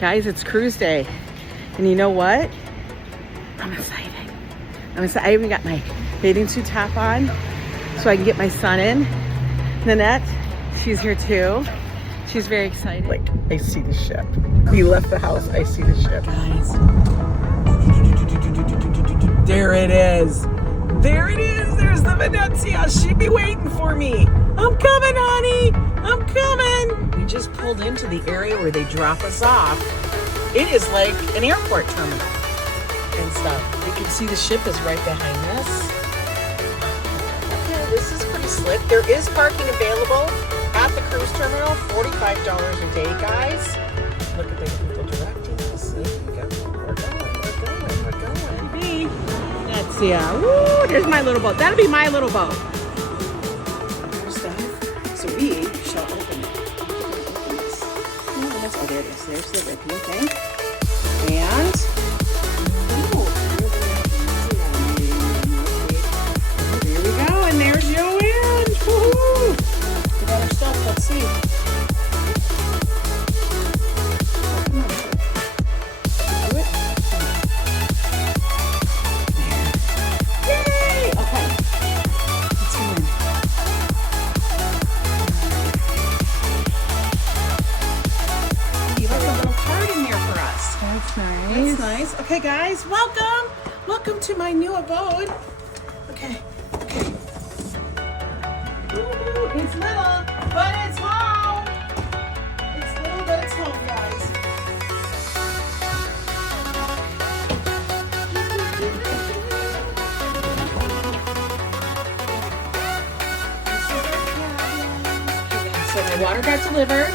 Guys, it's cruise day. And you know what? I'm excited. I even got my bathing suit top on so I can get my son in. Nanette, she's here too. She's very excited. Like, I see the ship. We left the house, I see the ship. Guys. There it is. There it is. There's the Venezia. She'd be waiting for me. I'm coming, honey. I'm coming. We just pulled into the area where they drop us off. It is like an airport terminal and stuff. You can see the ship is right behind us. Okay, this is pretty slick. There is parking available at the cruise terminal. $45 a day, guys. Look at the people directing us. We're going. Hey, that's, yeah. Woo, there's my little boat. That'll be my little boat. There's stuff. So we shall open it. Oh, there it is. There's the ribbon thing. And there we go. And there's Joanne. Woohoo! We got our stuff. Let's see. Come on. Do it. There. Yay! Okay. Let's go in. You have a little card in there for us. That's nice. That's nice. Okay, guys, welcome. Welcome to my new abode. Okay. Ooh, it's little, but it's home. It's little, but it's home, guys. So my water got delivered.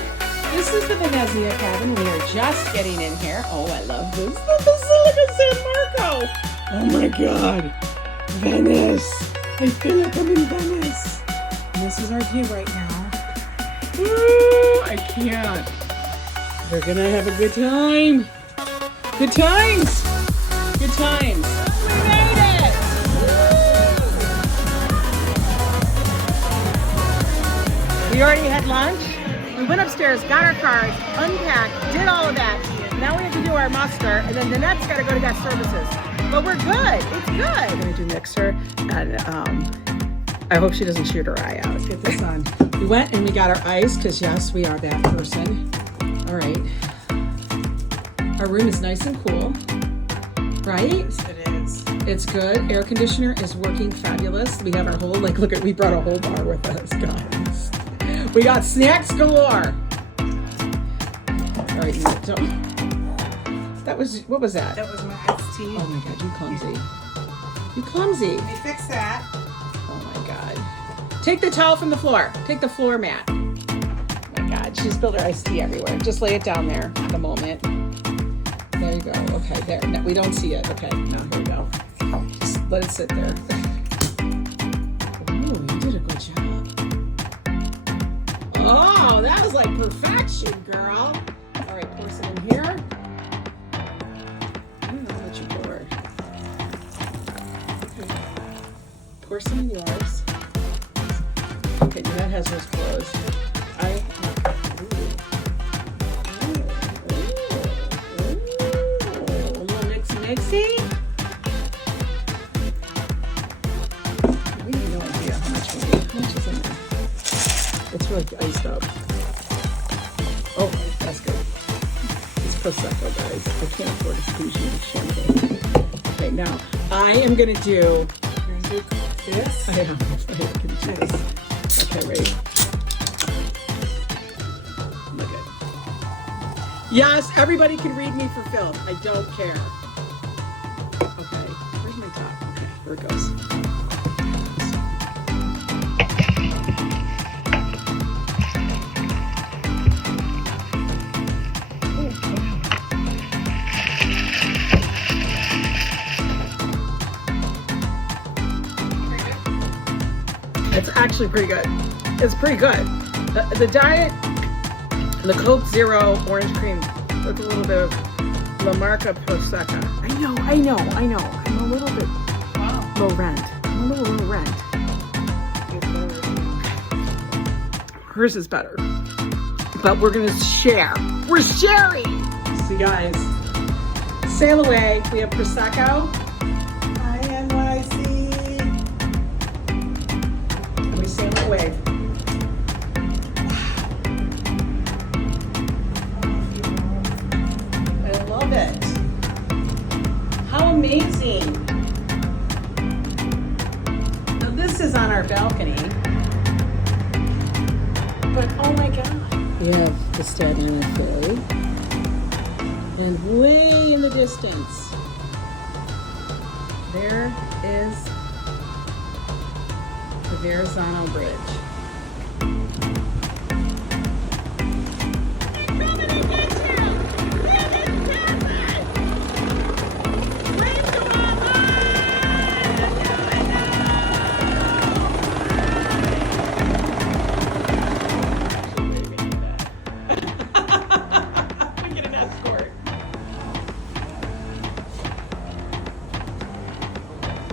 This is the Venezia cabin. We are just getting in here. Oh, I love this. The Basilica San Marco. Oh my God. Venice. I feel like I'm in Venice. And this is our view right now. Ooh, I can't. We're gonna have a good time. Good times. Good times. We made it. Woo! We already had lunch. We went upstairs, got our cars, unpacked, did all of that. Now we have to do our muster, and then Nanette's got to go to guest services. But we're good. It's good. I'm going to do mixer, and I hope she doesn't shoot her eye out. Get this on. We went and we got our ice, because yes, we are that person. All right. Our room is nice and cool, right? Yes, it is. It's good. Air conditioner is working fabulous. We have our whole, like, look at, we brought a whole bar with us, guys. We got snacks galore. All right, that was, what was that? That was my iced tea. Oh my God, you clumsy. You clumsy. Let me fix that. Oh my God. Take the towel from the floor. Take the floor mat. Oh my God, she spilled her iced tea everywhere. Just lay it down there at the moment. There you go. Okay, there. No, we don't see it. Okay, no, here we go. Just let it sit there. Oh, you did a good job. Oh, that was like perfection, girl. All right, pour some in here. I don't know what you pour. Okay. Pour some in yours. Okay, that has those closed. A little mixy. We have no idea how much we need. How much is in there? It's really iced up. Oh, that's good. It's Prosecco, guys. I can't afford a bougie champagne. Okay, now I am gonna do This? I am gonna do this. Okay, ready? Look at. Yes, everybody can read me for filth. I don't care. Okay, where's my top? Okay, here it goes. It's actually pretty good. It's pretty good. The diet, the Coke Zero orange cream with a little bit of La Marca Prosecco. I know. I'm a little bit low rent. I'm a little low rent. Hers is better. But we're gonna share. We're sharing. See, You guys, sail away. We have Prosecco. Hi, NYC. And we sail away. I love it. How amazing. Now this is on our balcony. But oh my God. We have the Staten Island Ferry. And way in the distance, there is the Verrazano Bridge.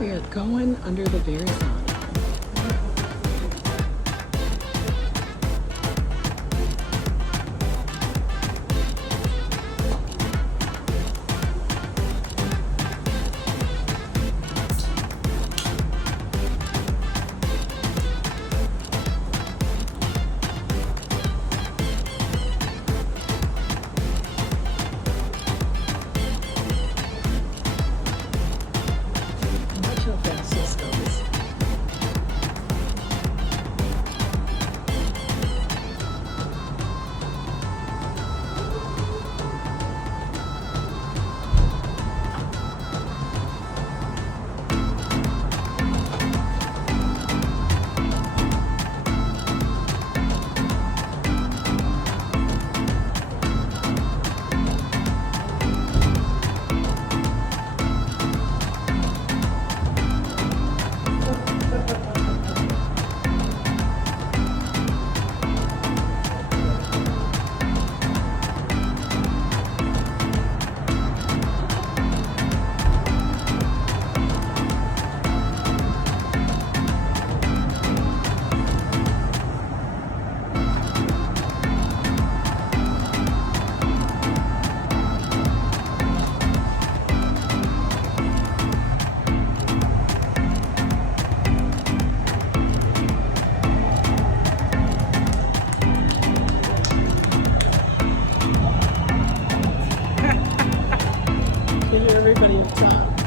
We are going under the Verrazano. Watch how fast this goes. Everybody up top.